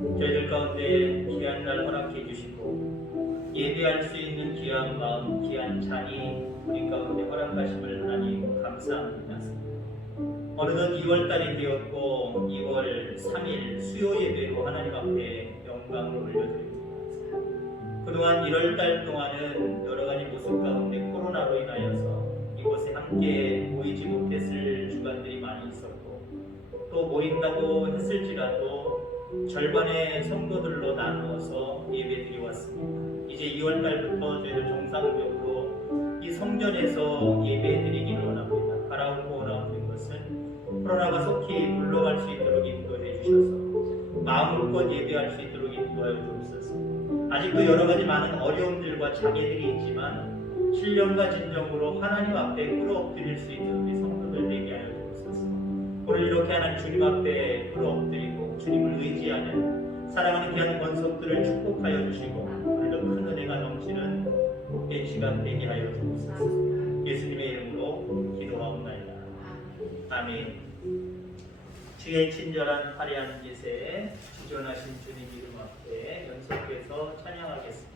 저희들 가운데 귀한 날 허락해 주시고 예배할 수 있는 귀한 마음, 귀한 자리 우리 가운데 허락하심을 하나님 감사합니다. 어느덧 2월달이 되었고 2월 3일 수요 예배로 하나님 앞에 영광을 올려드립니다. 그동안 1월달 동안은 여러가지 모습 가운데 코로나로 인하여서 이곳에 함께 모이지 못했을 주간들이 많이 있었고 또 모인다고 했을지라도 절반의 성도들로 나누어서 예배드리 왔습니다. 이제 2월달부터 저희들 정상적으로 이 성전에서 예배드리기를 원합니다. 바라고 원하는 것은 코로나가 속히 물러갈 수 있도록 인도해 주셔서 마음껏 예배할 수 있도록 인도하여 주옵소서. 아직도 여러가지 많은 어려움들과 장애들이 있지만 신령과 진정으로 하나님 앞에 끌어엎드릴 수 있는 우리 성도들 되게 하여 주옵소서. 오늘 이렇게 하나님 주님 앞에 끌어엎드리고 주님을 의지하는 사랑하는 귀한 권속들을 축복하여 주시고 오늘도 큰 은혜가 넘치는 복된 시간 되게 하여 주옵소서. 예수님의 이름으로 기도하옵나이다. 아멘. 주의 친절한 화려한 빛에 지존하신 주님 이름 앞에 연속해서 찬양하겠습니다.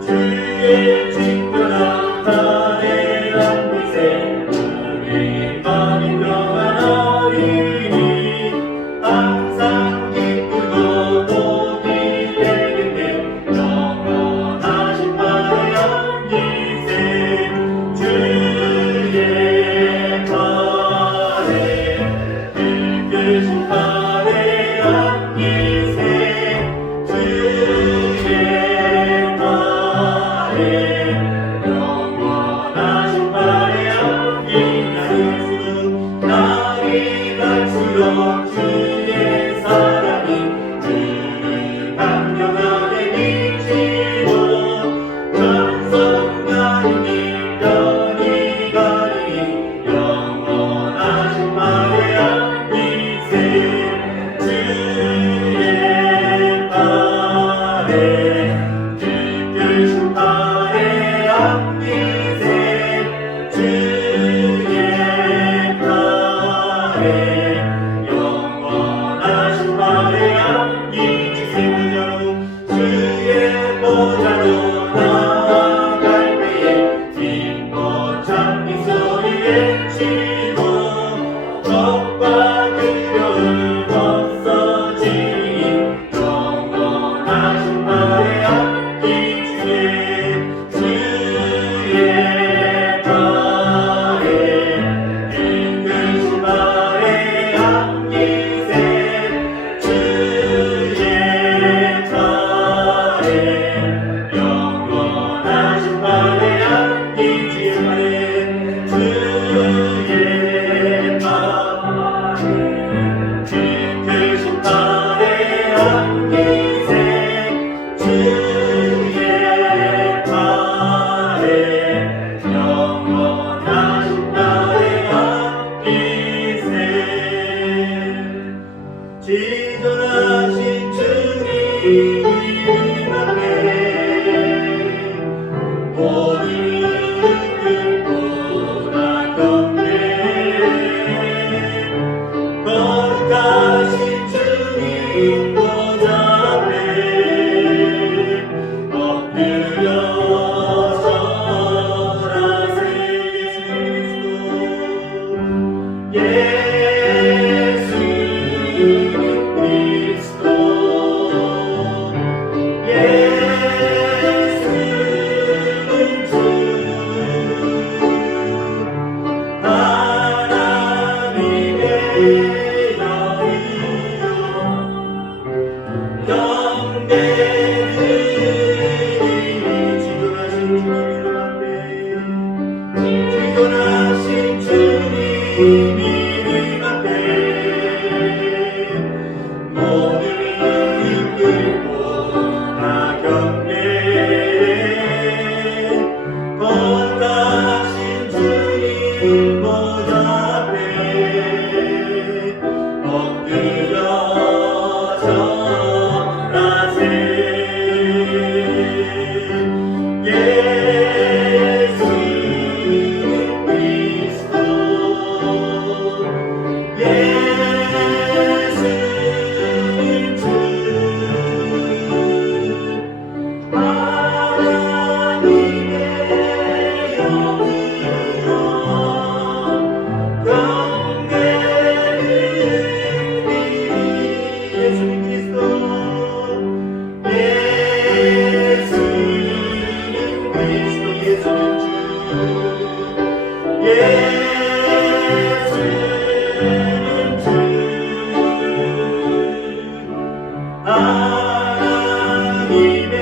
주의 친절한 화려한 빛에 우리 마음이 평안하리니 항상 기쁘고 복이 되겠네. 영원하신 화려한 빛에 주의 발에 빛으신 화려한 빛에 주의 발에 영원하신 화려한 빛 날이 갈수록 주의 사랑이 주를 강력하게 비치고 전성가니 편히 가니 영원하신 화려한 빛에 주의 발에 빛으신 화려한 빛에 주의 발에 영원하신 화려한 빛에 주의 보좌로 나아갈 때에 뒷모참 빗소리 외치고 겁과 두려움 없어지니 영원하신 화려한 빛에 주의 발에 빛으신 화려한 빛에 주의 발에 영원하신 화려한 빛에 주의 발에 빛으신 화려한 빛에 주의 발에 영원하신 화려한 빛에 지존하신 주님 앞에 모든 뜻보다 경배 거룩하신 주님 보좌 앞에 엎드려 절하세. 예수 그리스도 예수는 주 하나님의 영이요 경배드리니 지존하신 주님 이름 앞에 모든 뜻보다 경배 거룩하신 주님 보좌 앞에 엎드려 절하세. 예수 예수는 주 하나님의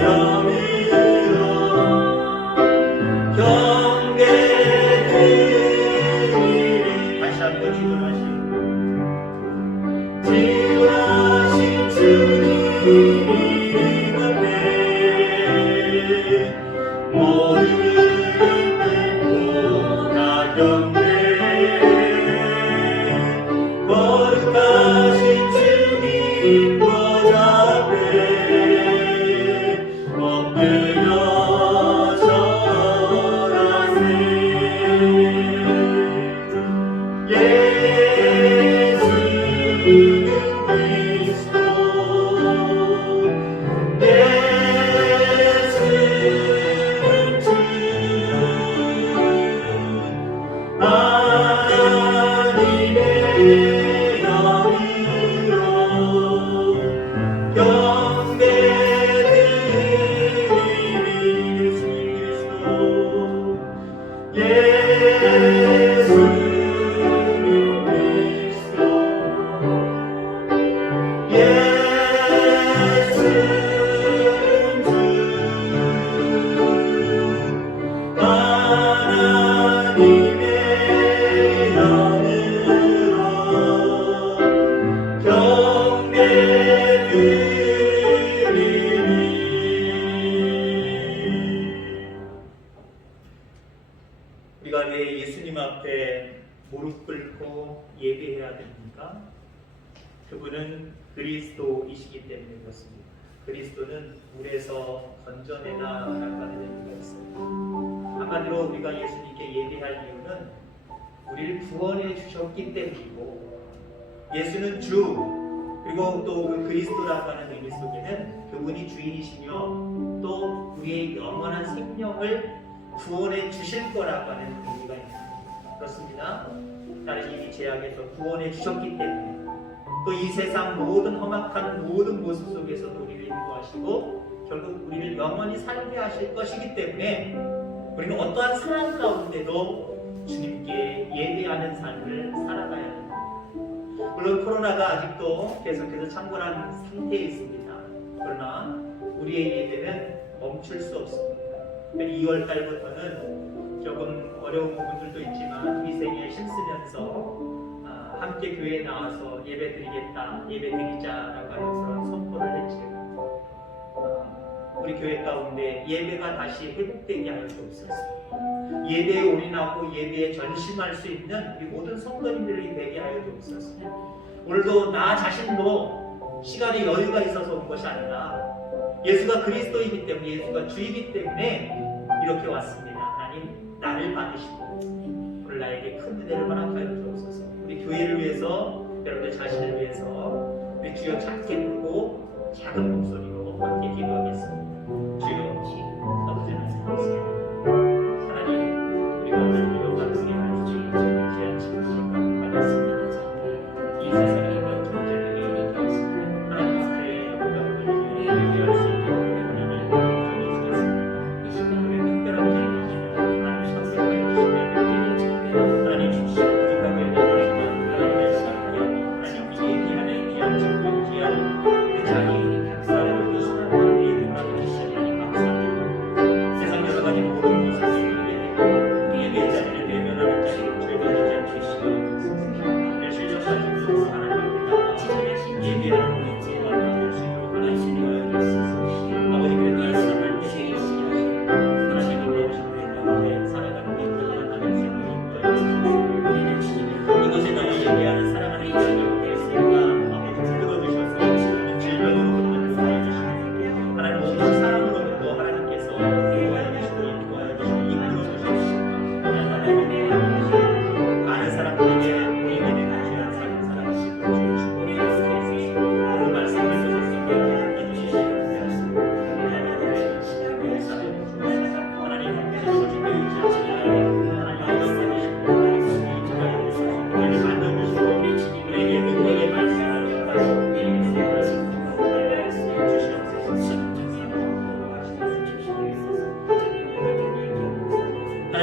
영으로 경배드리리. 다시 한번 지존하신 주님 이름 앞에 모든 다 경배. 거룩하신 주님 보좌 앞에 엎드려 절하세. 예수는 그리스도 예수는 주 하나님의 영으로 경배드리리. 예수는 그리스도 예수는 주 하나님의 영으로 경배드리리. 우리가 왜 예수님 앞에 무릎 꿇고 예배해야 됩니까? 그분은 그리스도이시기 때문에 그렇습니다. 그리스도는 물에서 건져내다라고 하는 의미가 있습니다. 한마디로 우리가 예수님께 예배할 이유는 우리를 구원해 주셨기 때문이고, 예수는 주, 그리고 또 그 그리스도라고 하는 의미 속에는 그분이 주인이시며 또 우리의 영원한 생명을 구원해 주실 거라고 하는 의미가 있습니다. 그렇습니다. 나를 이미 죄악에서 구원해 주셨기 때문에 또 이 세상 모든 험악한 모든 모습 속에서도 우리를 인도하시고 결국 우리를 영원히 살게 하실 것이기 때문에 우리는 어떠한 상황 가운데도 주님께 예배하는 삶을 살아가야 합니다. 물론 코로나가 아직도 계속해서 창궐한 상태에 있습니다. 그러나 우리의 예배는 멈출 수 없습니다. 2월 달부터는 조금 어려운 부분들도 있지만 위생에 힘쓰면서 함께 교회에 나와서 예배드리겠다, 예배드리자라고 하는 그런 선포를 했지요. 우리 교회 가운데 예배가 다시 회복되게 하여 주옵소서. 예배에 올인하고 예배에 전심할 수 있는 우리 모든 성도님들이 되게 하여 주옵소서. 오늘도 나 자신도 시간에 여유가 있어서 온 것이 아니라 예수가 그리스도이기 때문에, 예수가 주이기 때문에 이렇게 왔습니다. 하나님, 나를 받으시고 오늘 나에게 큰 은혜를 허락하여 주옵소서. 우리 교회를 위해서, 여러분들 자신을 위해서 우리 주여 작게 부르고 작은 목소리로 함께 기도하겠습니다. 주여, 아버지는 사랑하세요. 하나님, 우리가 오늘 기도받으게 하시니 귀한 친구를 받았습니다. 이 세상에 있는 경제를 이루었습니다. 하나님 앞에 우리가 예배할 수 있도록 하나님을 주셨습니다. 우리 특별한 기회입니다. 하나님 선택하여 주시면 하나님 주신 우리가 되는 것이지만 하나님의 삶과 하나님 예비하는 귀한 친구, 귀한 그 자리, 사랑을 주시는 하나님의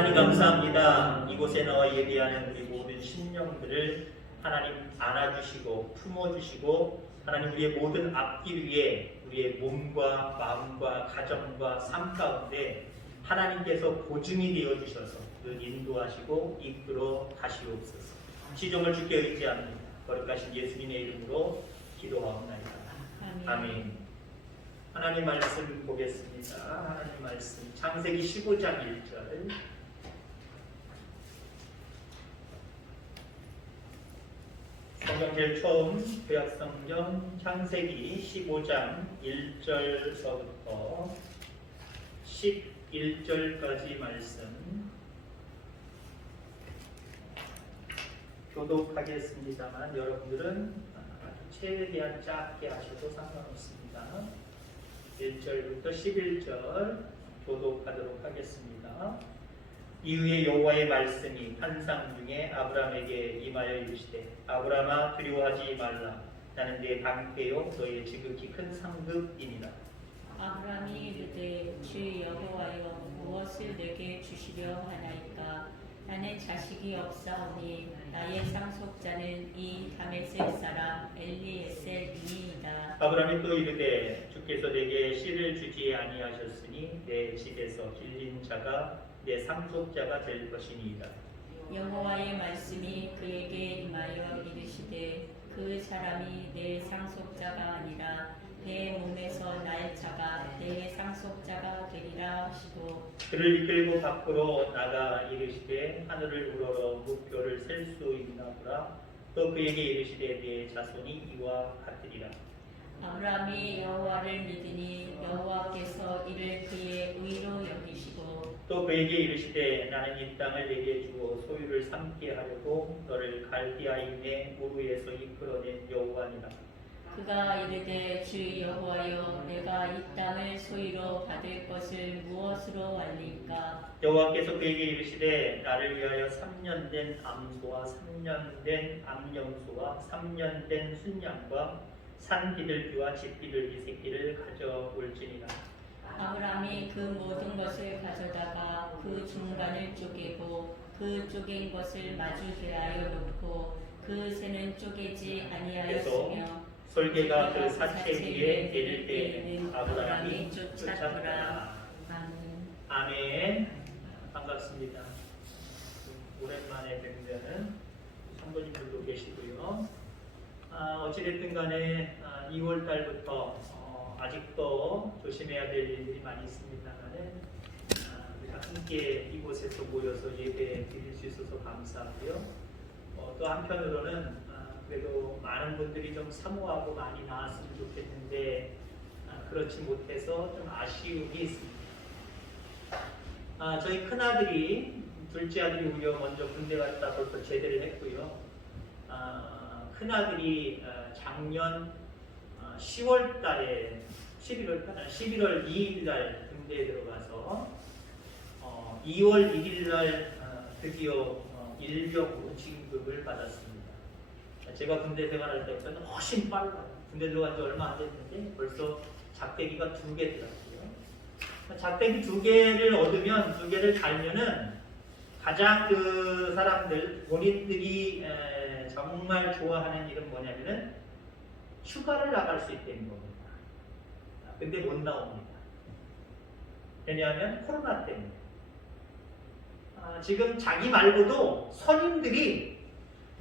하나님 감사합니다. 이곳에 나와 예배하는 우리 모든 심령들을 하나님 안아주시고 품어주시고 하나님 우리의 모든 앞길 위에 우리의 몸과 마음과 가정과 삶 가운데 하나님께서 보증이 되어주셔서 늘 인도하시고 이끌어 가시옵소서. 시종을 주께 의지합니다. 거룩하신 예수님의 이름으로 기도하옵나이다. 아멘. 하나님 말씀 보겠습니다. 하나님 말씀 창세기 15장 1절. 성경 제일 처음 구약성경 창세기 15장 1절서부터 11절까지 말씀 교독하겠습니다만 여러분들은 최대한 짧게 하셔도 상관없습니다. 1절부터 11절 교독하도록 하겠습니다. 이후에 여호와의 말씀이 환상 중에 아브라함에게 임하여 이르시되 아브라함아 두려워하지 말라. 나는 네 방패요 너의 지극히 큰 상급이니라. 아브라함이 이르되 주 여호와여 무엇을 내게 주시려 하나이까. 나는 자식이 없사오니 나의 상속자는 이 다메섹 사람 엘리에셀이니이다. 아브라함이 또 이르되 주께서 내게 씨를 주지 아니하셨으니 내 집에서 길린 자가 내 상속자가 될 것이니이다. 여호와의 말씀이 그에게 임하여 이르시되 그 사람이 내 상속자가 아니라 내 몸에서 날 자가 내 상속자가 되리라 하시고 그를 이끌고 밖으로 나가 이르시되 하늘을 우러러 무표를 셀 수 있나 보라. 또 그에게 이르시되 내 자손이 이와 같으리라. 아브라함이 여호와를 믿으니 여호와께서 이를 그의 의로 여기시고 또 그에게 이르시되 나는 이 땅을 내게 주어 소유를 삼게 하려고 너를 갈대아인의 우르에서 이끌어낸 여호와니라. 그가 이르되 주 여호와여 내가 이 땅을 소유로 받을 것을 무엇으로 알리까. 여호와께서 그에게 이르시되 나를 위하여 3년 된 암소와 3년 된 암염소와 3년 된 순양과 산 비둘기와 집 비둘기 새끼를 가져올지니라. 아브라함이 그 모든 것을 가져다가 그 중간을 쪼개고 그 쪼갠 것을 마주 대하여 놓고 그 새는 쪼개지 아니하였으며 솔개가 그 사체 위에 내릴 때에는 아브라함이 쫓아더라. 아멘. 반갑습니다. 오랜만에 뵙는 성도님들도 계시고요. 어찌됐든 간에 2월 달부터 아직도 조심해야 될 일들이 많이 있습니다만은 우리가 함께 이곳에서 모여서 예배 드릴 수 있어서 감사하고요. 또 한편으로는 그래도 많은 분들이 좀 사모하고 많이 나왔으면 좋겠는데 그렇지 못해서 좀 아쉬움이 있습니다. 저희 큰아들이 둘째 아들이 우려 먼저 군대 갔다 벌써 제대를 했고요. 큰아들이 작년 10월 달에 11월 2일 날 군대에 들어가서 2월 1일 날 드디어 일병으로 진급을 받았습니다. 제가 군대 생활할 때보다는 훨씬 빨라요. 군대 들어간 지 얼마 안 됐는데 벌써 작대기가 2개 들었고요. 작대기 2개를 얻으면 2개를 달면은 가장 그 사람들 본인들이 정말 좋아하는 일은 뭐냐면은 휴가를 나갈 수 있다는 겁니다. 근데 못 나옵니다. 왜냐하면 코로나 때문에. 지금 자기 말고도 선임들이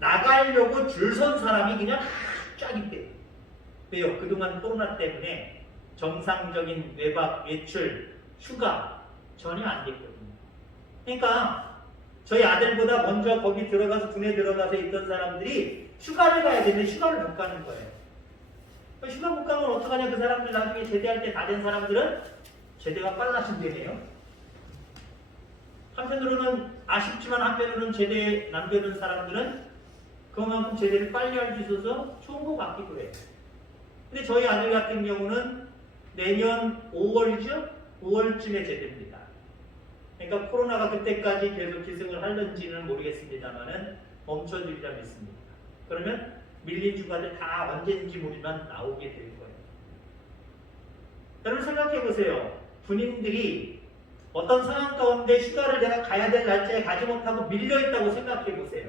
나가려고 줄 선 사람이 그냥 쫙 있대요. 왜요? 그동안 코로나 때문에 정상적인 외박, 외출, 휴가 전혀 안 됐거든요. 그러니까 저희 아들보다 먼저 거기 들어가서 군에 들어가서 있던 사람들이 휴가를 가야 되는데 휴가를 못 가는 거예요. 휴가 못 가면 어떡하냐. 그 사람들 나중에 제대할 때 다 된 사람들은 제대가 빨라진대네요. 한편으로는 아쉽지만 한편으로는 제대 남겨둔 사람들은 그만큼 제대를 빨리 할 수 있어서 좋은 것 같기도 해요. 근데 저희 아들 같은 경우는 내년 5월이죠? 5월쯤에 제대입니다. 그러니까 코로나가 그때까지 계속 기승을 할는지는 모르겠습니다만은 멈춰주리라 믿습니다. 그러면 밀린 휴가들 다 언제인지 모르지만 나오게 될 거예요. 여러분 생각해 보세요. 군인들이 어떤 상황 가운데 휴가를 내가 가야 될 날짜에 가지 못하고 밀려있다고 생각해 보세요.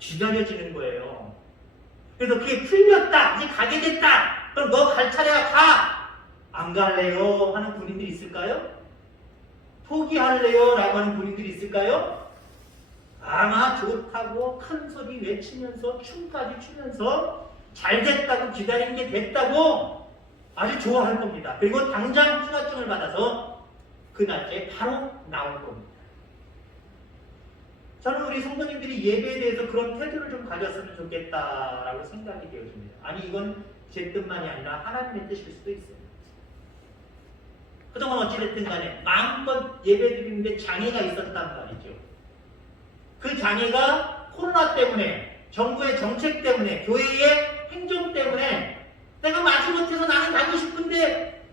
기다려지는 거예요. 그래서 그게 풀렸다. 이제 가게 됐다. 그럼 너 갈 차례야 가. 안 갈래요? 하는 군인들이 있을까요? 포기할래요? 라고 하는 군인들이 있을까요? 아마 좋다고 큰 소리 외치면서 춤까지 추면서 잘 됐다고 기다린 게 됐다고 아주 좋아할 겁니다. 그리고 당장 휴가증을 받아서 그 날짜에 바로 나올 겁니다. 저는 우리 성도님들이 예배에 대해서 그런 태도를 좀 가졌으면 좋겠다라고 생각이 되어집니다. 아니 이건 제 뜻만이 아니라 하나님의 뜻일 수도 있어요. 그동안 어찌됐든 간에 마음껏 예배 드리는데 장애가 있었단 말이죠. 그 장애가 코로나 때문에, 정부의 정책 때문에, 교회의 행정 때문에 내가 마지못해서 나는 가고 싶은데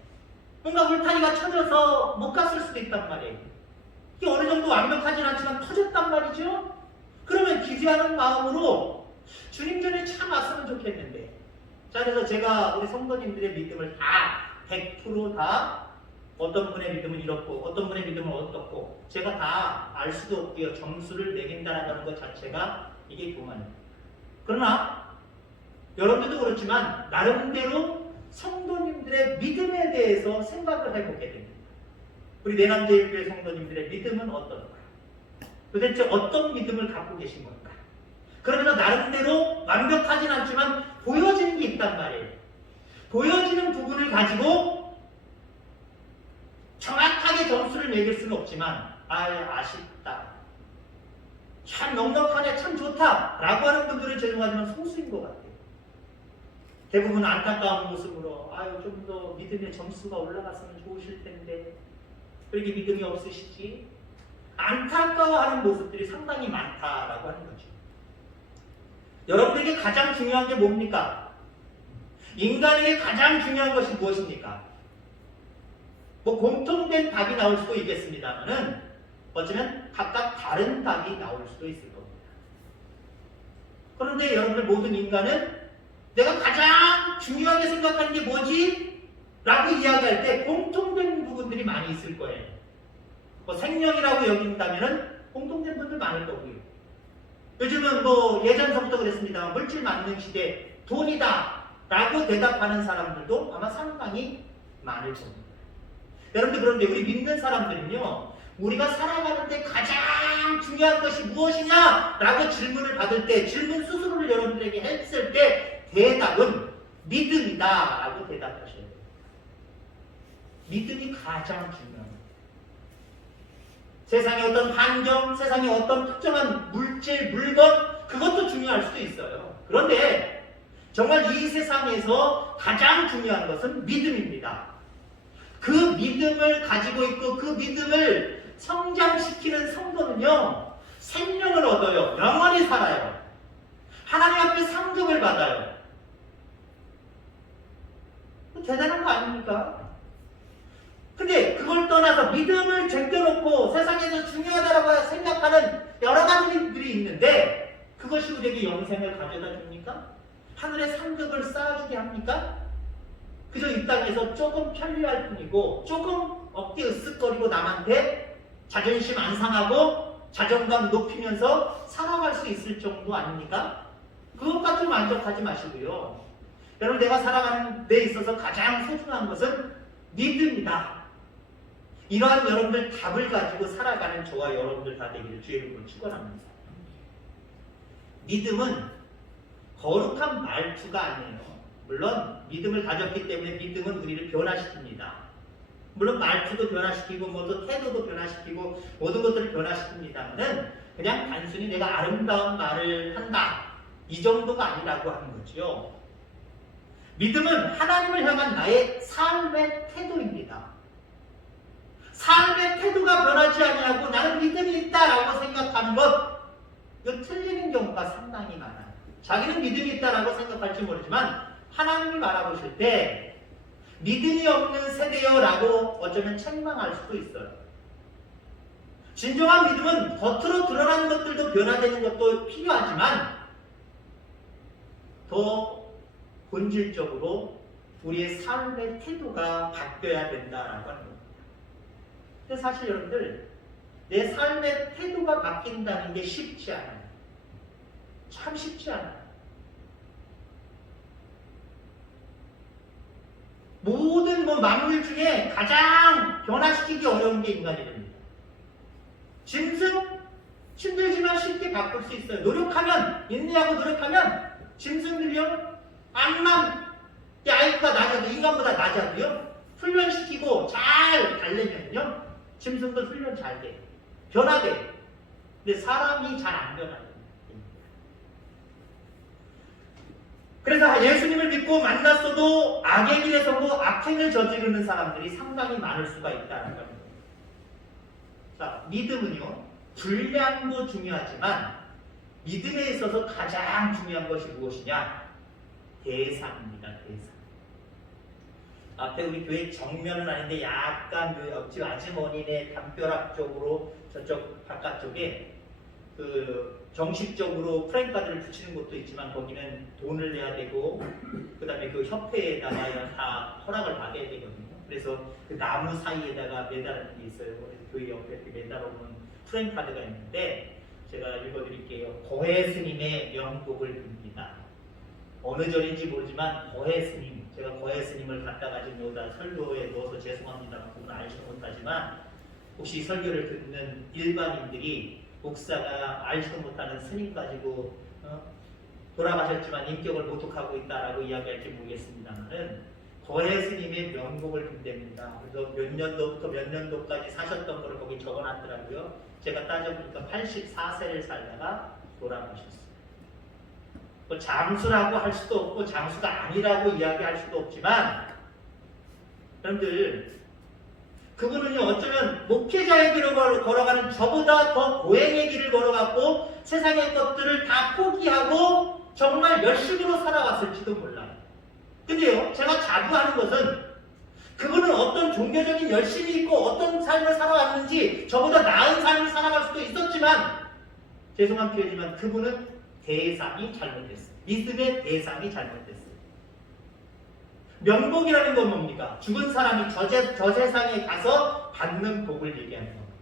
뭔가 울타리가 쳐져서 못 갔을 수도 있단 말이에요. 이게 어느 정도 완벽하진 않지만 터졌단 말이죠. 그러면 기대하는 마음으로 주님 전에 참 왔으면 좋겠는데, 자 그래서 제가 우리 성도님들의 믿음을 다 100% 어떤 분의 믿음은 이렇고 어떤 분의 믿음은 어떻고 제가 다 알 수도 없고요. 점수를 매긴다는 것 자체가 이게 교만입니다. 그러나 여러분들도 그렇지만 나름대로 성도님들의 믿음에 대해서 생각을 해보게 됩니다. 우리 내남제일교회 성도님들의 믿음은 어떨까? 도대체 어떤 믿음을 갖고 계신 걸까? 그러면서 나름대로 완벽하진 않지만 보여지는 게 있단 말이에요. 보여지는 부분을 가지고 정확하게 점수를 매길 수는 없지만 아쉽다. 참 넉넉하네. 참 좋다. 라고 하는 분들은 죄송하지만 소수인 것 같아요. 대부분 안타까운 모습으로 좀 더 믿음의 점수가 올라갔으면 좋으실 텐데 그렇게 믿음이 없으시지? 안타까워하는 모습들이 상당히 많다라고 하는 거죠. 여러분에게 가장 중요한 게 뭡니까? 인간에게 가장 중요한 것이 무엇입니까? 뭐 공통된 답이 나올 수도 있겠습니다만은 어쩌면 각각 다른 답이 나올 수도 있을 겁니다. 그런데 여러분들 모든 인간은 내가 가장 중요하게 생각하는 게 뭐지? 라고 이야기할 때 공통된 부분들이 많이 있을 거예요. 뭐 생명이라고 여긴다면은 공통된 분들 많을 거고요. 요즘은 뭐 예전서부터 그랬습니다만 물질 많는 시대 돈이다 라고 대답하는 사람들도 아마 상당히 많을 겁니다. 여러분들 그런데 우리 믿는 사람들은요, 우리가 살아가는데 가장 중요한 것이 무엇이냐 라고 질문을 받을 때 질문 스스로를 여러분들에게 했을 때 대답은 믿음이다 라고 대답하셔야 돼요. 믿음이 가장 중요합니다. 세상의 어떤 환경, 세상의 어떤 특정한 물질, 물건 그것도 중요할 수도 있어요. 그런데 정말 이 세상에서 가장 중요한 것은 믿음입니다. 그 믿음을 가지고 있고 그 믿음을 성장시키는 성도는요, 생명을 얻어요. 영원히 살아요. 하나님 앞에 상급을 받아요. 대단한 거 아닙니까? 근데 그걸 떠나서 믿음을 제껴놓고 세상에서 중요하다고 생각하는 여러 가지 일들이 있는데 그것이 우리에게 영생을 가져다 줍니까? 하늘의 상급을 쌓아주게 합니까? 그저 이 땅에서 조금 편리할 뿐이고 조금 어깨 으쓱거리고 남한테 자존심 안 상하고 자존감 높이면서 살아갈 수 있을 정도 아닙니까? 그것과 좀 만족하지 마시고요. 여러분, 내가 살아가는 데 있어서 가장 소중한 것은 믿음이다. 이러한 여러분들 답을 가지고 살아가는 저와 여러분들 다 되기를 주의 이름으로 축원합니다. 믿음은 거룩한 말투가 아니에요. 물론 믿음을 가졌기 때문에 믿음은 우리를 변화시킵니다. 물론 말투도 변화시키고 모두 태도도 변화시키고 모든 것들을 변화시킵니다만은 그냥 단순히 내가 아름다운 말을 한다 이 정도가 아니라고 하는 거죠. 믿음은 하나님을 향한 나의 삶의 태도입니다. 삶의 태도가 변하지 아니하고 나는 믿음이 있다라고 생각하는 것, 이거 틀리는 경우가 상당히 많아요. 자기는 믿음이 있다라고 생각할지 모르지만 하나님이 말해보실 때 믿음이 없는 세대여라고 어쩌면 책망할 수도 있어요. 진정한 믿음은 겉으로 드러나는 것들도 변화되는 것도 필요하지만 더 본질적으로 우리의 삶의 태도가 바뀌어야 된다라고 하는 겁니다. 근데 사실 여러분들 내 삶의 태도가 바뀐다는 게 쉽지 않아요. 참 쉽지 않아요. 모든 만물 중에 가장 변화시키기 어려운 게 인간이랍니다. 짐승 힘들지만 쉽게 바꿀 수 있어요. 노력하면, 인내하고 노력하면 짐승들이요, 암만 IQ가 낮아도, 인간보다 낮아도요, 훈련시키고 잘 달래면요, 짐승들 훈련 잘 돼요. 변화돼요. 근데 사람이 잘 안 변화돼요. 그래서 예수님을 믿고 만났어도 악의 길에 서고 악행을 저지르는 사람들이 상당히 많을 수가 있다는 겁니다. 자, 믿음은요, 분량도 중요하지만 믿음에 있어서 가장 중요한 것이 무엇이냐? 대상입니다. 대상. 앞에 우리 교회 정면은 아닌데 약간 옆집 아주머니네 담벼락 쪽으로 저쪽 바깥쪽에 정식적으로 프레임카드를 붙이는 곳도 있지만 거기는 돈을 내야 되고 그 다음에 그 협회에다가 다 허락을 받아야 되거든요. 그래서 그 나무 사이에다가 매달는 게 있어요. 교회 옆에 이렇게 매달아오는 프레임카드가 있는데 제가 읽어드릴게요. 거해 스님의 명복을 빕니다. 어느 절인지 모르지만 거해 스님, 제가 거해 스님을 갖다가 지금 여기다 설교에 넣어서 죄송합니다. 그건 알지 못하지만 혹시 설교를 듣는 일반인들이 목사가 알지도 못하는 스님 가지고 돌아가셨지만 인격을 모독하고 있다라고 이야기할지 모르겠습니다만은 거해 스님의 명복을 빈답니다. 그래서 몇 년도부터 몇 년도까지 사셨던 거를 거기 적어놨더라고요. 제가 따져보니까 84세를 살다가 돌아가셨어요. 뭐 장수라고 할 수도 없고 장수가 아니라고 이야기할 수도 없지만 여러분들 그분은요, 어쩌면 목회자의 길을 걸어가는 저보다 더 고행의 길을 걸어갔고 세상의 것들을 다 포기하고 정말 열심으로 살아왔을지도 몰라요. 근데요, 제가 자부하는 것은 그분은 어떤 종교적인 열심이 있고 어떤 삶을 살아왔는지 저보다 나은 삶을 살아갈 수도 있었지만 죄송한 표현이지만 그분은 대상이 잘못됐어요. 믿음의 대상이 잘못됐어요. 명복이라는 건 뭡니까? 죽은 사람이 저 세상에 가서 받는 복을 얘기하는 겁니다.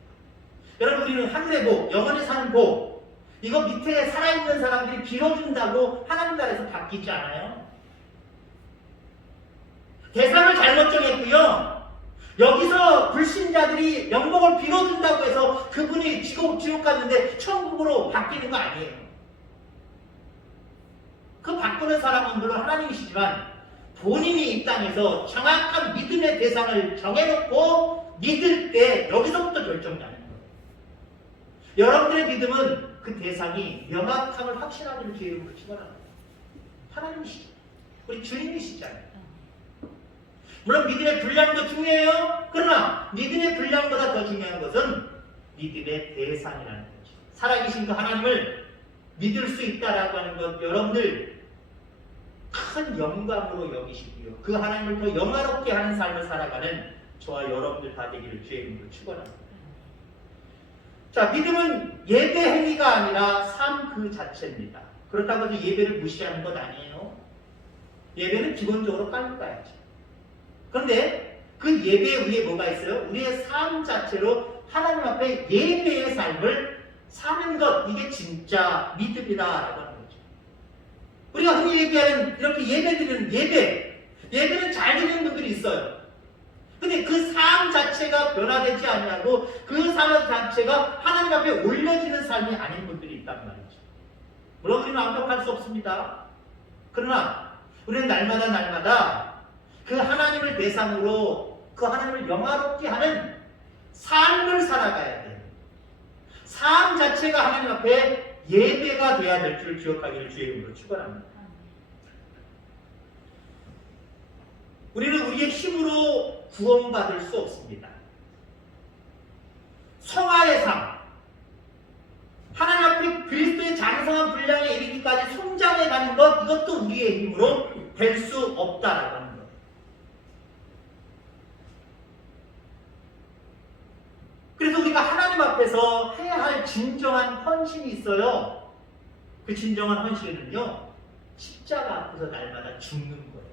여러분, 우리는 하늘의 복, 영원히 사는 복, 이거 밑에 살아있는 사람들이 빌어준다고 하나님 나라에서 바뀌지 않아요. 대상을 잘못 정했고요. 여기서 불신자들이 명복을 빌어준다고 해서 그분이 지옥 갔는데 천국으로 바뀌는 거 아니에요. 그 바꾸는 사람은 물론 하나님이시지만 본인이 이 땅에서 정확한 믿음의 대상을 정해놓고 믿을 때 여기서부터 결정나는 거예요. 여러분들의 믿음은 그 대상이 명확함을 확신하기를 주의 이름으로 축원합니다. 하나님이시죠. 우리 주님이시잖아요. 물론 믿음의 분량도 중요해요. 그러나 믿음의 분량보다 더 중요한 것은 믿음의 대상이라는 거죠. 살아계신 그 하나님을 믿을 수 있다라고 하는 것, 여러분들 큰 영광으로 여기시고요. 그 하나님을 더 영화롭게 하는 삶을 살아가는 저와 여러분들 다 되기를 주의 이름으로 축원합니다. 자, 믿음은 예배 행위가 아니라 삶 그 자체입니다. 그렇다고 해서 예배를 무시하는 것 아니에요. 예배는 기본적으로 깔고 가야죠. 그런데 그 예배 위에 뭐가 있어요? 우리의 삶 자체로 하나님 앞에 예배의 삶을 사는 것, 이게 진짜 믿음이다라고 하는 거죠. 우리가 흔히 얘기하는 이렇게 예배드리는 예배는 잘 드리는 분들이 있어요. 근데 그 삶 자체가 변화되지 않냐고, 그 삶 자체가 하나님 앞에 올려지는 삶이 아닌 분들이 있단 말이죠. 물론 우리는 완벽할 수 없습니다. 그러나 우리는 날마다 그 하나님을 대상으로 그 하나님을 영화롭게 하는 삶을 살아가야 돼요. 삶 자체가 하나님 앞에 예배가 돼야 될 줄 기억하기를 주의 이름으로 축원합니다. 우리는 우리의 힘으로 구원받을 수 없습니다. 성화의 삶, 하나님 앞에 그리스도의 장성한 분량에 이르기까지 성장해 가는 것, 이것도 우리의 힘으로 될 수 없다라고 하는 것. 그래서 우리가 하나님 앞에서 해야 할 진정한 헌신이 있어요. 그 진정한 헌신은요, 십자가 앞에서 날마다 죽는 거예요.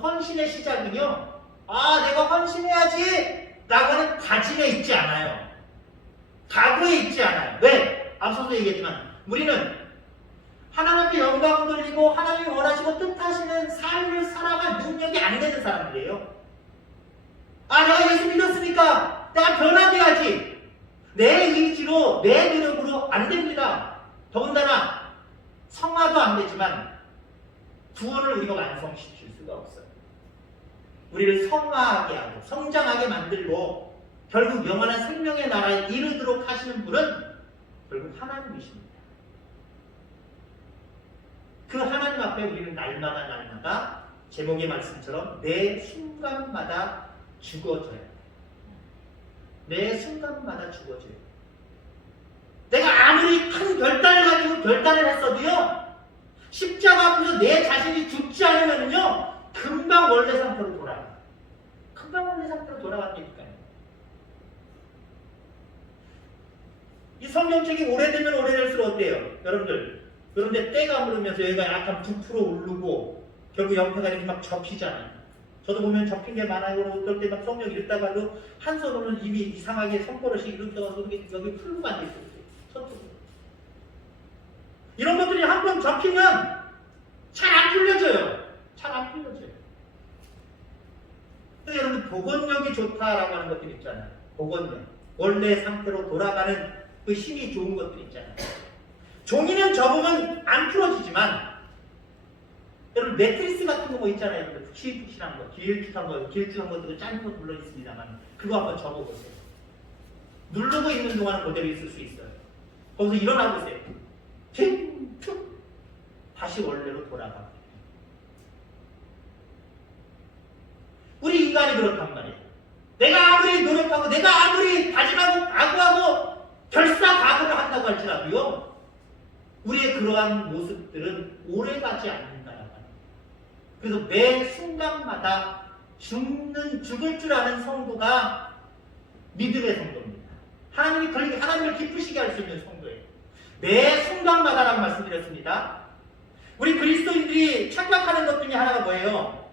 헌신의 시작은요, 내가 헌신해야지 라고 하는 다짐에 있지 않아요. 각오에 있지 않아요. 왜? 앞서도 얘기했지만 우리는 하나님 앞에 영광을 돌리고 하나님이 원하시고 뜻하시는 삶을 살아갈 능력이 안 되는 사람들이에요. 아, 내가 예수 믿었으니까 내가 변화돼야지. 내 의지로, 내 노력으로 안 됩니다. 더군다나 성화도 안 되지만 구원을 우리가 완성시킬 수가 없어요. 우리를 성화하게 하고 성장하게 만들고 결국 영원한 생명의 나라에 이르도록 하시는 분은 결국 하나님이십니다. 그 하나님 앞에 우리는 날마다 제목의 말씀처럼 매 순간마다 죽어져야 돼. 매 순간마다 죽어져야 돼. 내가 아무리 큰 결단을 가지고 결단을 했어도요, 십자가 앞에서 내 자신이 죽지 않으면요, 금방 원래 상태로 돌아가. 금방 원래 상태로 돌아간다니까요. 이 성경책이 오래되면 오래될수록 어때요? 여러분들 때가 물으면서 여기가 약간 부풀어 오르고 결국 옆에가 이렇게 막 접히잖아요. 저도 보면 접힌 게 많아요. 어떨 때 막 성경 읽다가도 한 손으로는 이미 이상하게 손버릇이 이렇게 와서 여기 풀고 앉아있어요. 서쪽으로. 이런 것들이 한 번 접히면 잘 안 풀려져요. 잘 안 풀려져요. 근데 여러분 복원력이 좋다라고 하는 것들 있잖아요. 복원력. 원래 상태로 돌아가는 그 힘이 좋은 것들 있잖아요. 종이는 접으면 안 풀어지지만 여러분 매트리스 같은 거 뭐 있잖아요. 여러분 푹신푹신한 거, 길쭉한 것들은 짧은 것도 물론 있습니다만 그거 한번 접어보세요. 누르고 있는 동안은 그대로 있을 수 있어요. 거기서 일어나 보세요. 툭 다시 원래로 돌아갑니다. 우리 인간이 그렇단 말이에요. 내가 아무리 노력하고 내가 아무리 다짐하고 각오하고 결사각오를 한다고 할지라도요, 우리의 그러한 모습들은 오래가지 않는다라고 합니다. 그래서 매 순간마다 죽을 줄 아는 성도가 믿음의 성도입니다. 하나님을 기쁘시게 할 수 있는 성도예요. 매 순간마다라고 말씀드렸습니다. 우리 그리스도인들이 착각하는 것 중에 하나가 뭐예요?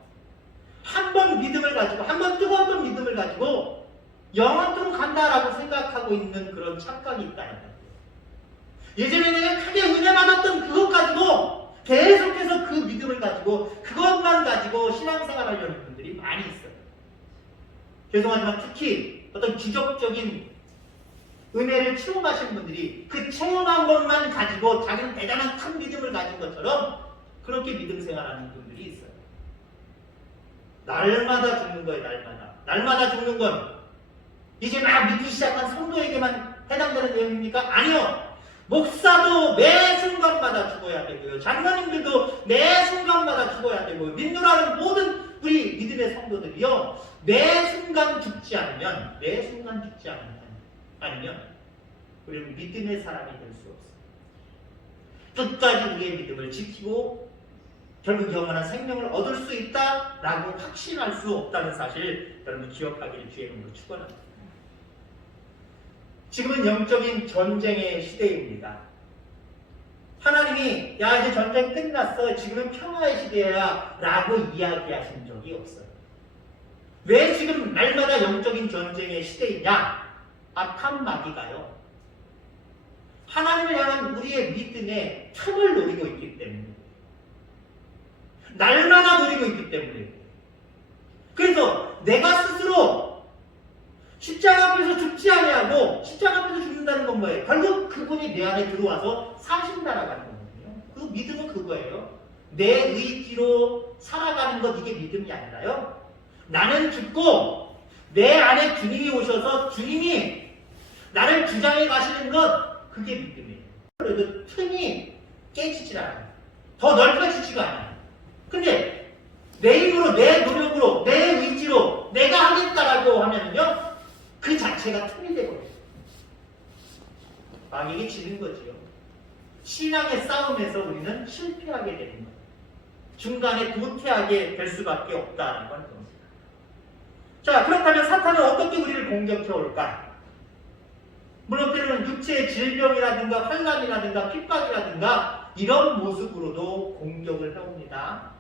한 번 믿음을 가지고, 한 번 뜨거웠던 믿음을 가지고 영원토록 간다라고 생각하고 있는 그런 착각이 있다는 거예요. 예전에 내가 크게 은혜 받았던 그것 가지고 계속해서 그 믿음을 가지고 그것만 가지고 신앙생활 하려는 분들이 많이 있어요. 죄송하지만 특히 어떤 기적적인 은혜를 체험하신 분들이 그 체험한 것만 가지고 자기는 대단한 큰 믿음을 가진 것처럼 그렇게 믿음 생활하는 분들이 있어요. 날마다 죽는 거예요. 날마다 죽는 건 이제 막 믿기 시작한 성도에게만 해당되는 내용입니까? 아니요. 목사도 매 순간마다 죽어야 되고요. 장로님들도 매 순간마다 죽어야 되고요. 믿노라는 모든 우리 믿음의 성도들이요, 매 순간 죽지 않으면 우리는 믿음의 사람이 될 수 없어요. 끝까지 우리의 믿음을 지키고 결국 영원한 생명을 얻을 수 있다라고 확신할 수 없다는 사실 여러분 기억하기를 주의 이름으로 축원합니다. 지금은 영적인 전쟁의 시대입니다. 하나님이 야 이제 전쟁 끝났어, 지금은 평화의 시대야 라고 이야기하신 적이 없어요. 왜 지금 날마다 영적인 전쟁의 시대이냐? 악한 마귀가요, 하나님을 향한 우리의 믿음의 틈을 노리고 있기 때문에, 날마다 노리고 있기 때문에. 그래서 내가 스스로 십자가 앞에서 죽지 아니하고, 십자가 앞에서 죽는다는 건 뭐예요? 결국 그분이 내 안에 들어와서 사신다라고 하는 거거든요. 그 믿음은 그거예요. 내 의지로 살아가는 것, 이게 믿음이 아니라요, 나는 죽고 내 안에 주님이 오셔서 주님이 나를 주장해 가시는 것, 그게 믿음이에요. 그래도 틈이 깨지질 않아요. 더 넓혀지지가 않아요. 근데 내 힘으로, 내 노력으로, 내 의지로 내가 하겠다라고 하면요, 그 자체가 틈이 되거든요. 마귀에게 지는 거지요. 신앙의 싸움에서 우리는 실패하게 되는 거예요. 중간에 도태하게 될 수밖에 없다는 건 겁니다. 자, 그렇다면 사탄은 어떻게 우리를 공격해 올까? 물론 때로는 육체의 질병이라든가 환난이라든가 핍박이라든가 이런 모습으로도 공격을 해옵니다.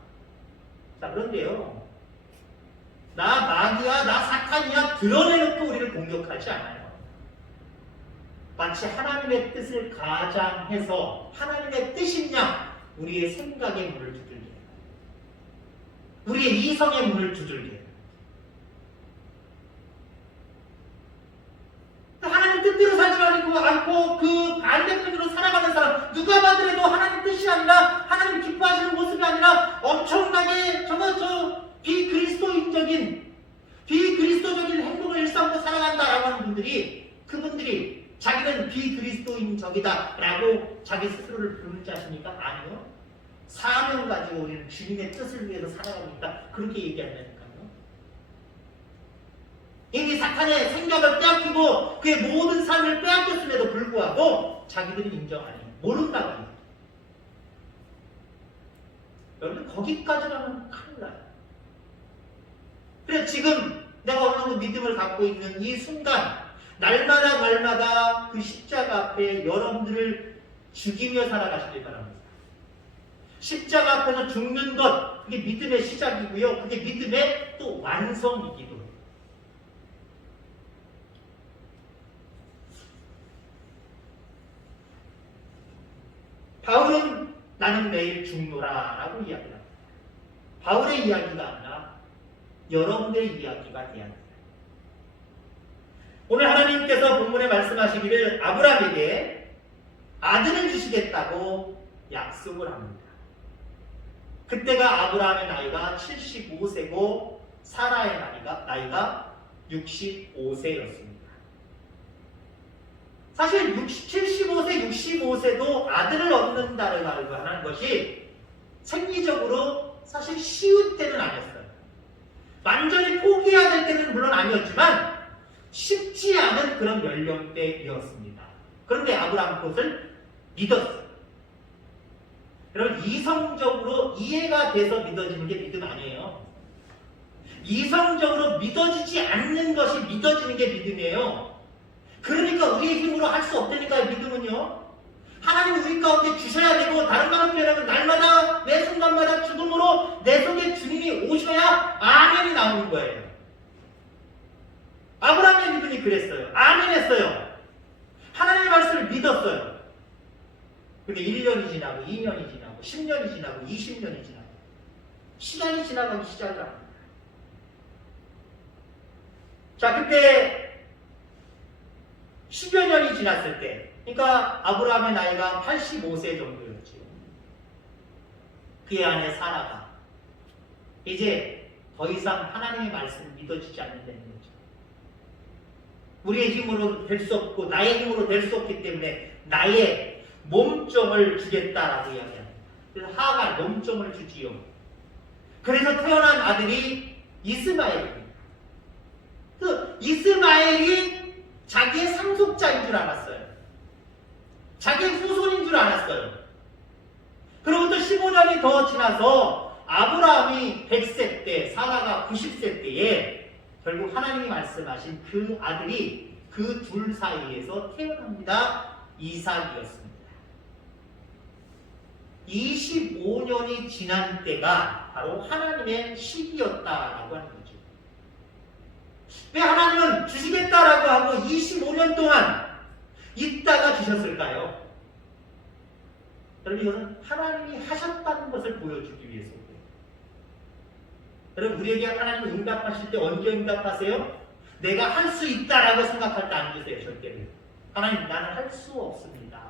자, 그런데요, 나 마귀야, 나 사탄이야 드러내놓고 우리를 공격하지 않아요. 마치 하나님의 뜻을 가장해서 하나님의 뜻이냐 우리의 생각의 문을 두들게 해요. 우리의 이성의 문을 두들게 해요. 하나님 뜻대로 살지 않고 그 반대편으로 살아가는 사람, 누가 봐더라도 하나님 뜻이 아니라 하나님 기뻐하시는 모습이 아니라 엄청나게 비그리스도적인 행동을 일삼고 살아간다라고 하는 분들이, 그분들이 자기는 비그리스도인적이다라고 자기 스스로를 부르는 자십니까? 아니요. 사명 가지고 우리는 주님의 뜻을 위해서 살아갑니다. 그렇게 얘기한다니까요. 이미 사탄의 생각을 빼앗기고 그의 모든 삶을 빼앗겼음에도 불구하고 자기들은 인정 안 해요. 모른다고 해요. 여러분 거기까지 가면 큰일 나요. 그래서 지금 내가 어느 정도 믿음을 갖고 있는 이 순간 날마다 그 십자가 앞에 여러분들을 죽이며 살아가시길 바랍니다. 십자가 앞에서 죽는 것, 그게 믿음의 시작이고요. 그게 믿음의 또 완성이기도 해요. 바울은 나는 매일 죽노라 라고 이야기합니다. 바울의 이야기가 아니라 여러분들의 이야기가 돼야 합니다. 오늘 하나님께서 본문에 말씀하시기를 아브라함에게 아들을 주시겠다고 약속을 합니다. 그때가 아브라함의 나이가 75세고 사라의 나이가 65세였습니다. 사실 75세, 65세도 아들을 얻는다고 하는 것이 생리적으로 사실 쉬운 때는 아니었어요. 완전히 포기해야 될 때는 물론 아니었지만 쉽지 않은 그런 연령대이었습니다. 그런데 아브라함은 그것을 믿었어요. 여러분 이성적으로 이해가 돼서 믿어지는 게 믿음 아니에요. 이성적으로 믿어지지 않는 것이 믿어지는 게 믿음이에요. 그러니까 우리의 힘으로 할 수 없다니까요. 믿음은요. 하나님이 우리 가운데 주셔야 되고, 다른 말로 표현하면 날마다 매 순간마다 죽음으로 내 속에 주님이 오셔야 아멘이 나오는 거예요. 아브라함의 믿음이 그랬어요. 아멘 했어요. 하나님의 말씀을 믿었어요. 근데 1년이 지나고 2년이 지나고 10년이 지나고 20년이 지나고 시간이 지나가기 시작을 합니다. 자, 그때 10여 년이 지났을 때, 그러니까 아브라함의 나이가 85세 정도였죠. 그의 아내 사라가 이제 더 이상 하나님의 말씀을 믿어지지 않는다는 거죠. 우리의 힘으로 될 수 없고 나의 힘으로 될 수 없기 때문에 나의 몸종을 주겠다라고 이야기합니다. 그래서 하가 몸종을 주지요. 그래서 태어난 아들이 이스마엘입니다. 그 이스마엘이 자기의 상속자인 줄 알았어요. 자기의 후손인 줄 알았어요. 그로부터 15년이 더 지나서 아브라함이 100세 때, 사라가 90세 때에 결국 하나님이 말씀하신 그 아들이 그 둘 사이에서 태어납니다. 이삭이었습니다. 25년이 지난 때가 바로 하나님의 시기였다라고 하는 거죠. 왜 하나님은 주시겠다라고 하고 25년 동안 있다가 주셨을까요? 여러분 이것은 하나님이 하셨다는 것을 보여주기 위해서고요. 여러분 우리에게 하나님이 응답하실 때 언제 응답하세요? 내가 할 수 있다라고 생각할 때 안 주세요. 절대로. 하나님 나는 할 수 없습니다.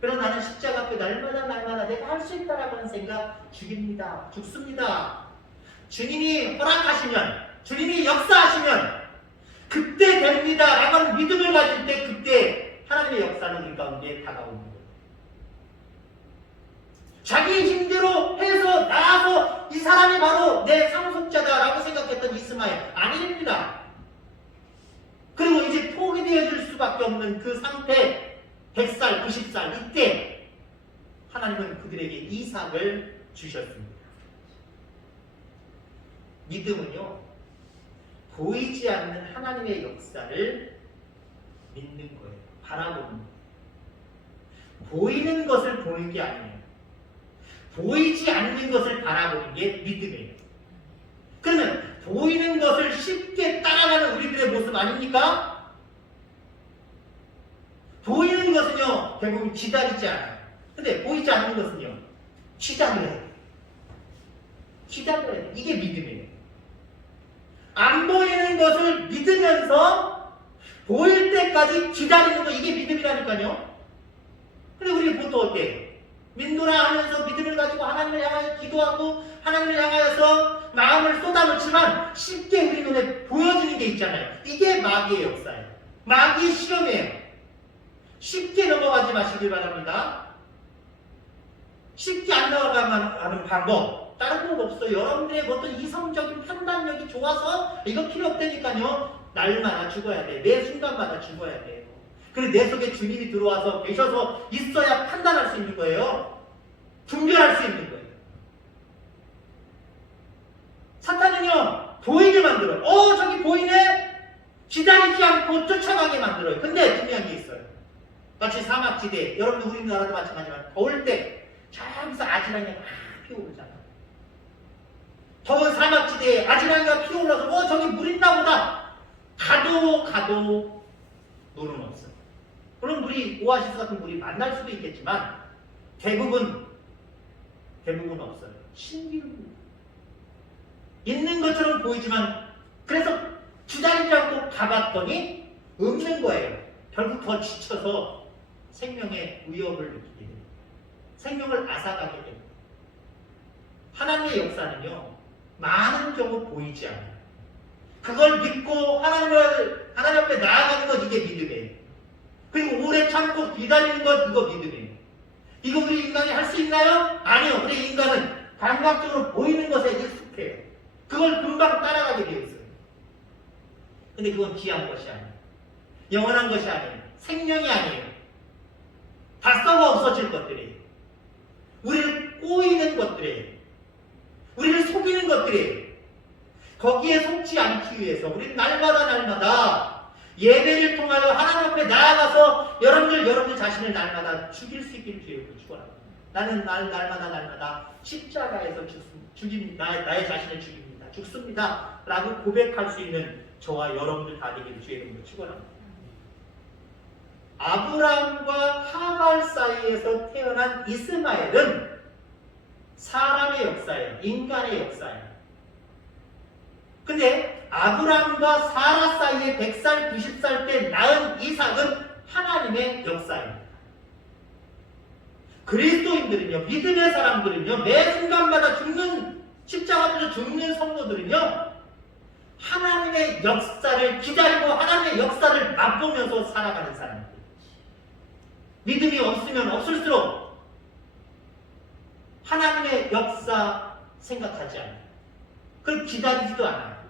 그래서 나는 십자가 앞에 날마다 내가 할 수 있다라고 하는 생각 죽습니다. 주님이 허락하시면, 주님이 역사하시면 그때 됩니다 라고 하는 믿음을 가질 때 그때 하나님의 역사는 우리 가운데 다가오는 거예요. 자기 힘대로 해서 나와서 이 사람이 바로 내 상속자다라고 생각했던 이스마엘 아닙니다. 그리고 이제 포기되어질 수밖에 없는 그 상태 100살, 90살 이때 하나님은 그들에게 이삭을 주셨습니다. 믿음은요 보이지 않는 하나님의 역사를 믿는 거예요. 바라보는 거예요. 보이는 것을 보는 게 아니에요. 보이지 않는 것을 바라보는 게 믿음이에요. 그러면 보이는 것을 쉽게 따라가는 우리들의 모습 아닙니까? 보이는 것은요, 대부분 기다리지 않아요. 근데 보이지 않는 것은요, 기다려요. 기다려요. 이게 믿음이에요. 안 보이는 것을 믿으면서 보일 때까지 기다리는 거, 이게 믿음이라니까요. 근데 우리 보통 어때요? 믿노라 하면서 믿음을 가지고 하나님을 향하여 기도하고 하나님을 향하여서 마음을 쏟아놓지만 쉽게 우리 눈에 보여지는 게 있잖아요. 이게 마귀의 역사예요. 마귀의 실험이에요. 쉽게 넘어가지 마시길 바랍니다. 쉽게 안 넘어가는 방법 다른 건 없어요. 여러분들의 어떤 이성적인 판단력이 좋아서 이거 필요 없다니까요. 날마다 죽어야 돼. 매 순간마다 죽어야 돼요. 그리고 내 속에 주님이 들어와서 계셔서 있어야 판단할 수 있는 거예요. 분별할 수 있는 거예요. 사탄은요, 보이게 만들어요. 저기 보이네? 기다리지 않고 쫓아가게 만들어요. 근데 중요한 게 있어요. 마치 사막지대, 여러분들 우리나라도 마찬가지지만 더울 때 저기서 아지랑이가 막 피어오르잖아요. 더운 사막지대에 아지랑이가 피어올라서 저기 물 있나 보다. 가도 물은 없어요. 물론 물이 오아시스 같은 물이 만날 수도 있겠지만 대부분 없어요. 신기루입니다. 있는 것처럼 보이지만 그래서 기다리지 않고 가봤더니 없는 거예요. 결국 더 지쳐서 생명의 위협을 느끼게 됩니다. 생명을 앗아가게 됩니다. 하나님의 역사는요, 많은 경우 보이지 않아요. 그걸 믿고 하나님 앞에 나아가는 것, 이게 믿음이에요. 그리고 오래 참고 기다리는 것, 이거 믿음이에요. 이거 우리 인간이 할 수 있나요? 아니요. 우리 인간은 감각적으로 보이는 것에 익숙해요. 그걸 금방 따라가게 되어 있어요. 근데 그건 귀한 것이 아니에요. 영원한 것이 아니에요. 생명이 아니에요. 다 썩어 없어질 것들이에요. 우리를 꼬이는 것들이에요. 우리를 속이는 것들이에요. 거기에 속지 않기 위해서 우리는 날마다 예배를 통하여 하나님 앞에 나아가서 여러분들 자신을 날마다 죽일 수 있기를 주의 이름으로 축원합니다. 나는 날마다 십자가에서 나의 자신을 죽습니다 라고 고백할 수 있는 저와 여러분들 다 되기를 주의 이름으로 축원합니다. 아브라함과 하갈 사이에서 태어난 이스마엘은 사람의 역사예요. 인간의 역사예요. 근데 아브라함과 사라 사이에 100살, 90살 때 낳은 이삭은 하나님의 역사입니다. 그리스도인들은요, 믿음의 사람들은요, 매 순간마다 십자가 앞에서 죽는 성도들은요, 하나님의 역사를 기다리고 하나님의 역사를 맛보면서 살아가는 사람들. 믿음이 없으면 없을수록 하나님의 역사 생각하지 않아요. 그걸 기다리지도 않아요.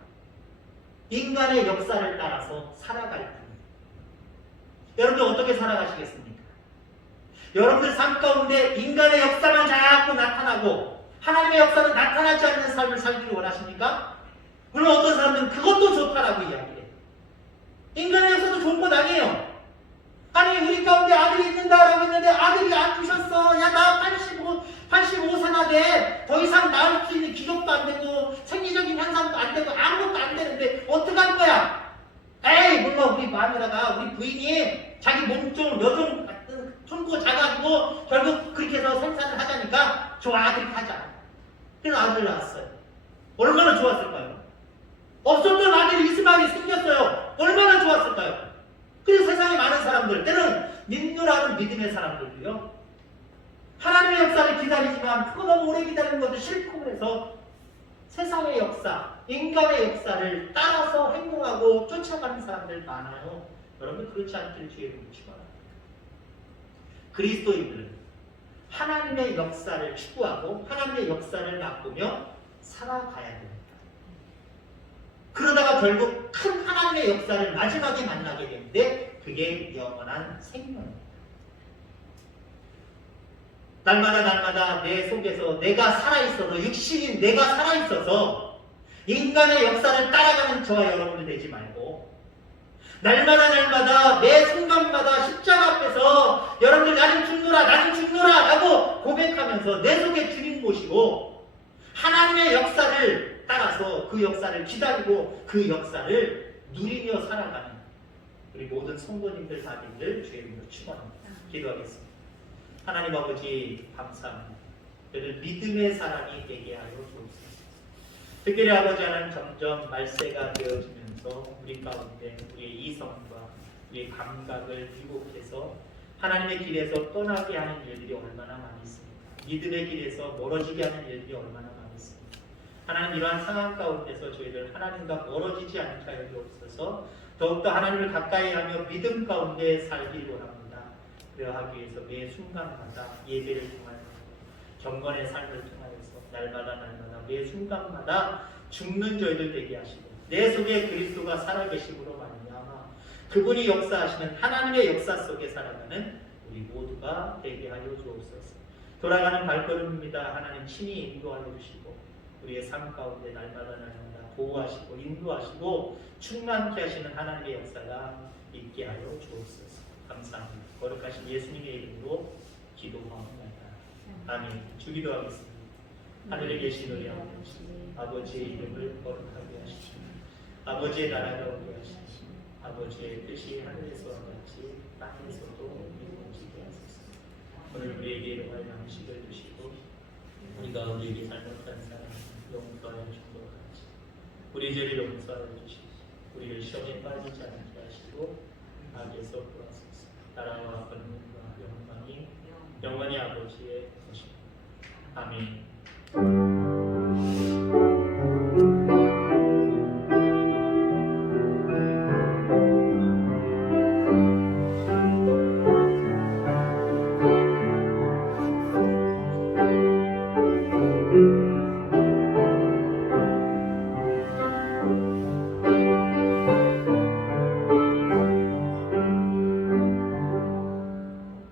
인간의 역사를 따라서 살아갈 뿐이에요. 여러분들 어떻게 살아가시겠습니까? 여러분들 삶 가운데 인간의 역사만 자꾸 나타나고 하나님의 역사는 나타나지 않는 삶을 살기를 원하십니까? 물론 어떤 사람들은 그것도 좋다라고 이야기해요. 인간의 역사도 좋은 건 아니에요. 아니 우리 가운데 아들이 있는다라고 했는데 아들이 안 주셨어. 야 나 85세나 돼. 더 이상 낳을 수 있는 기록도 안 되고 생리적인 현상도 안 되고 아무것도 안 되는데 어떡할 거야? 에이 물론 우리 마누라가 우리 부인이 자기 몸좀 여종 손고 작아지고 결국 그렇게 해서 생산을 하자니까 좋아 아들이 하자. 그래서 아들 낳았어요. 얼마나 좋았을까요? 없었던 아들이 이스마엘이 생겼어요. 얼마나 좋았을까요? 그래서 세상에 많은 사람들, 때는 믿노라는 믿음의 사람들도요, 하나님의 역사를 기다리지만 그거 너무 오래 기다리는 것도 싫고 그래서 세상의 역사, 인간의 역사를 따라서 행동하고 쫓아가는 사람들 많아요. 여러분 그렇지 않기를 주의 이름으로 축원합니다. 그리스도인들은 하나님의 역사를 추구하고 하나님의 역사를 맛보며 살아가야 됩니다. 그러다가 결국 큰 하나님의 역사를 마지막에 만나게 되는데 그게 영원한 생명입니다. 날마다 내 속에서 내가 살아있어서 육신인 내가 살아있어서 인간의 역사를 따라가는 저와 여러분들 되지 말고 날마다 매 순간마다 십자가 앞에서 여러분들 나는 죽노라 라고 고백하면서 내 속에 주님 모시고 하나님의 역사를 따라서 그 그 역사를 기다리고 그 역사를 누리며 살아가는 우리 모든 성도님들 다니들 주의 이름으로 축원합니다. 기도하겠습니다. 하나님 아버지 감사합니다. 저를 믿음의 사람이 되게 하여 주옵소서. 특별히 아버지 하나님 점점 말세가 되어지면서 우리 가운데 우리의 이성과 우리의 감각을 유혹해서 하나님의 길에서 떠나게 하는 일들이 얼마나 많이 있습니까? 믿음의 길에서 멀어지게 하는 일들이 얼마나 많이 있습니까? 하나님 이러한 상황 가운데서 저희들 하나님과 멀어지지 않게 하여 주옵소서. 더욱더 하나님을 가까이 하며 믿음 가운데 살기 원합니다. 그러하기 위해서 매 순간마다 예배를 통하여 경건의 삶을 통하여서 날마다 매 순간마다 죽는 저희들 되게 하시고 내 속에 그리스도가 살아계심으로 말미암아 그분이 역사하시는 하나님의 역사 속에 살아가는 우리 모두가 되게 하여 주옵소서. 돌아가는 발걸음입니다. 하나님 친히 인도하여 주시고 우리의 삶 가운데 날마다 보호하시고 인도하시고 충만케 하시는 하나님의 역사가 있게 하여 주옵소서. 감사합니다. 거룩하신 예수님의 이름으로 기도하옵나이다. 아멘. 주기도하겠습니다. 하늘에 계신 우리 아버지의 이름을 거룩하게 하시고 아버지의 나라가 오게 하시고 아버지의 뜻이 하늘에서와 같이 땅에서도 이루어지게 하소서. 오늘 우리에게 일용할 양식을 주시고 우리가 우리에게 잘못한 사람 용서하여 준 것 같이 우리 죄를 용서하여 주시고 우리를 시험에 빠지지 않게 하시고 악에서 구하소서. 나라와 권능과 영광이 영원히 아버지의 것입니다. 아멘.